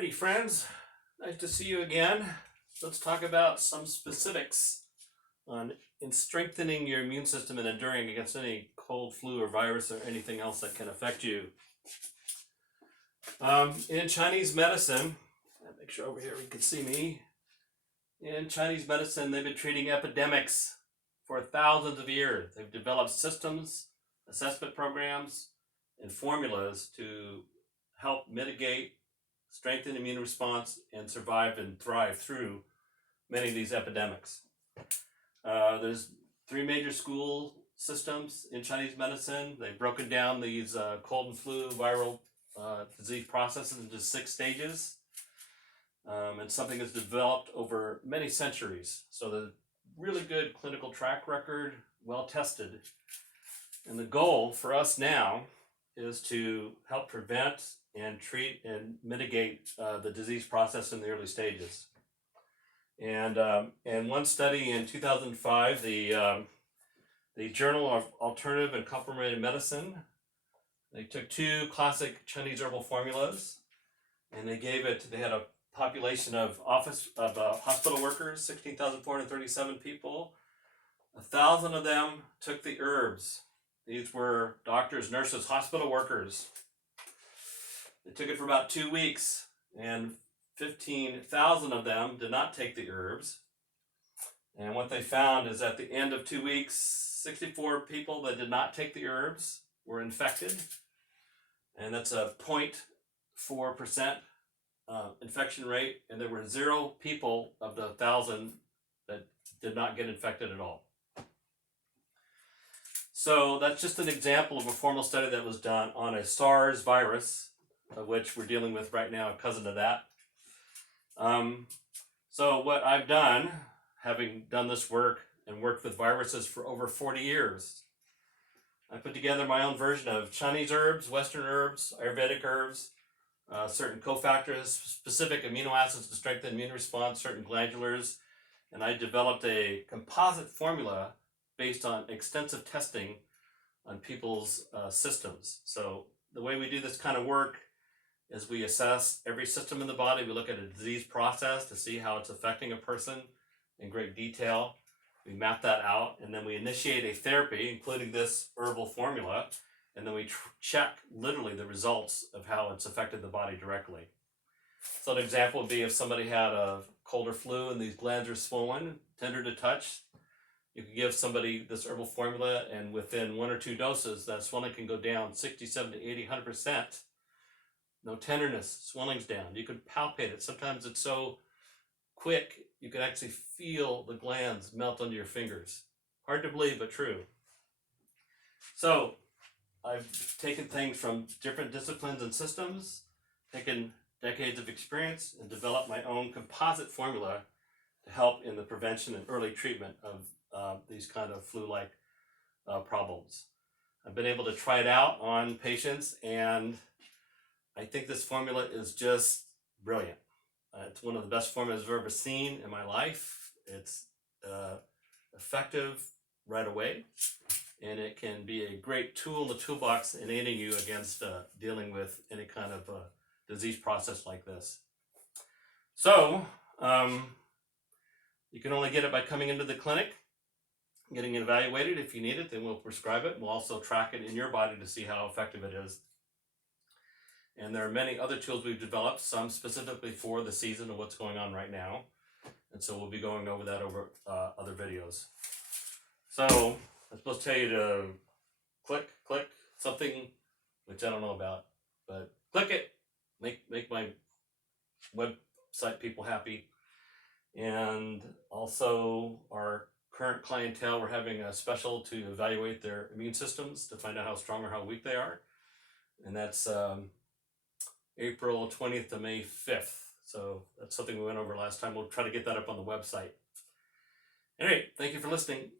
Alrighty, friends. Nice to see you again. Let's talk about some specifics on in strengthening your immune system and enduring against any cold, flu, or virus, or anything else that can affect you. In Chinese medicine, make sure over here you can see me. In Chinese medicine, they've been treating epidemics for thousands of years. They've developed systems, assessment programs, and formulas to help mitigate, strengthen immune response, and survive and thrive through many of these epidemics. There's three major school systems in Chinese medicine. They've broken down these cold and flu viral disease processes into 6 stages. And something that's developed over many centuries. So the really good clinical track record, well tested. And the goal for us now is to help prevent and treat and mitigate the disease process in the early stages. And one study in 2005, the Journal of Alternative and Complementary Medicine, they took 2 classic Chinese herbal formulas, and they had a population of hospital workers, 16,437 people. 1,000 of them took the herbs. These were doctors, nurses, hospital workers. They took it for about 2 weeks, and 15,000 of them did not take the herbs. And what they found is at the end of 2 weeks, 64 people that did not take the herbs were infected. And that's a 0.4% infection rate. And there were 0 people of the 1,000 that did not get infected at all. So that's just an example of a formal study that was done on a SARS virus, of which we're dealing with right now, a cousin of that. So what I've done, having done this work and worked with viruses for over 40 years, I put together my own version of Chinese herbs, Western herbs, Ayurvedic herbs, certain cofactors, specific amino acids to strengthen immune response, certain glandulars, and I developed a composite formula based on extensive testing on people's systems. So the way we do this kind of work is we assess every system in the body. We look at a disease process to see how it's affecting a person in great detail. We map that out, and then we initiate a therapy, including this herbal formula, and then we check literally the results of how it's affected the body directly. So an example would be if somebody had a cold or flu and these glands are swollen, tender to touch, you can give somebody this herbal formula, and within 1 or 2 doses, that swelling can go down 60, 70, 80, 100%. No tenderness, swelling's down. You can palpate it. Sometimes it's so quick, you can actually feel the glands melt under your fingers. Hard to believe, but true. So I've taken things from different disciplines and systems, taken decades of experience, and developed my own composite formula to help in the prevention and early treatment of these kind of flu-like problems. I've been able to try it out on patients, and I think this formula is just brilliant. It's one of the best formulas I've ever seen in my life. It's effective right away, and it can be a great tool in the toolbox in aiding you against dealing with any kind of disease process like this. So you can only get it by coming into the clinic, getting it evaluated. If you need it, then we'll prescribe it. We'll also track it in your body to see how effective it is. And there are many other tools we've developed, some specifically for the season of what's going on right now. And so we'll be going over that over other videos. So I'm supposed to tell you to click something, which I don't know about, but click it, make my website people happy. And also our current clientele, we're having a special to evaluate their immune systems to find out how strong or how weak they are. And that's April 20th to May 5th. So that's something we went over last time. We'll try to get that up on the website. Anyway, thank you for listening.